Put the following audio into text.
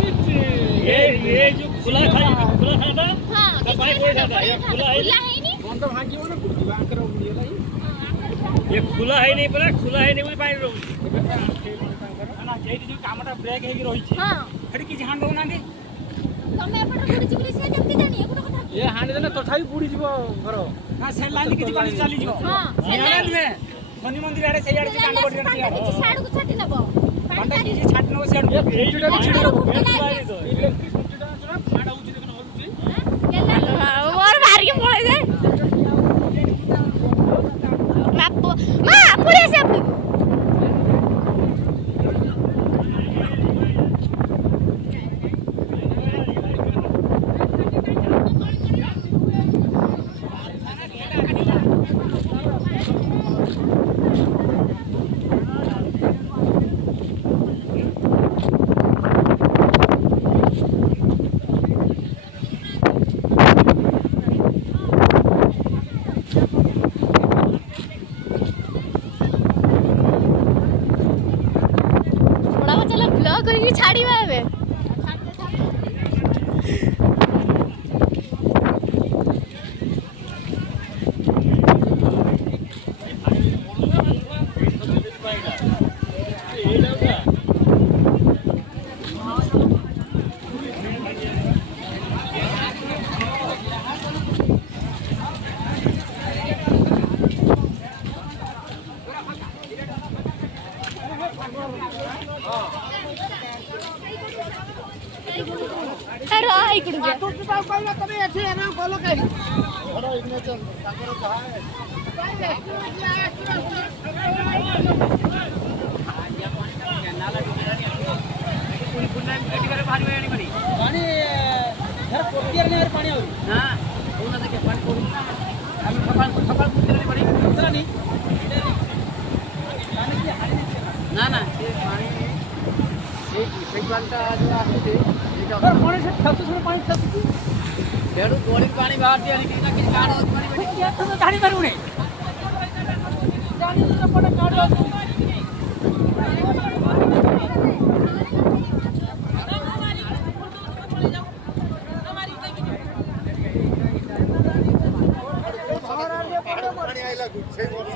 ये जो खुला था हाँ तो पाइप कोई था ये खुला है नहीं कौन तो भागी हो ना बुद्धि बांध करो ये खुला है नहीं परा खुला है नहीं पाइप रो ना जेडी जो कामटा ब्रेक हेगी रही छी हां हेडी कि हांड दो ना दे तमे एपट बुडी जिबली से जल्दी जानी ए गुड कथा ये हांड देना तथाई बुडी जिवो घर ना से लाइन कि पानी चली जिवो हां से में शनि मंदिर आड़े से आड़े कांड बडी रही है कि साइड को छाटी नबो पांडा की छाट नो से आड़े ए जुडा छिड़ी रो इलेक्ट्रिक छुटीटा ना फाडा उची देखन हलुची और मार के पळे जाय बाप मा पुरे से आपको करके छाड़ी बाबे अरे आई कुड़ गया तो पास पाइला तबे एठी है ना बोलो करी अरे इने चल ताकर कहां है पानी यार कोटियर ने पानी आउ हां कोना से के पानी कोड़ी हम सकाल कुछ पड़ी उतरा नहीं ना ना ये पानी एक घंटा जो आते पर पानी से छत्तीस में पानी छत्तीस बेडू गोली पानी बाहर दिया लेकिन ना किसी काढ़ पानी बैठे क्या तो गाड़ी मारू ने जानी तो पड़े काढ़ पानी आइला 6 वर्ष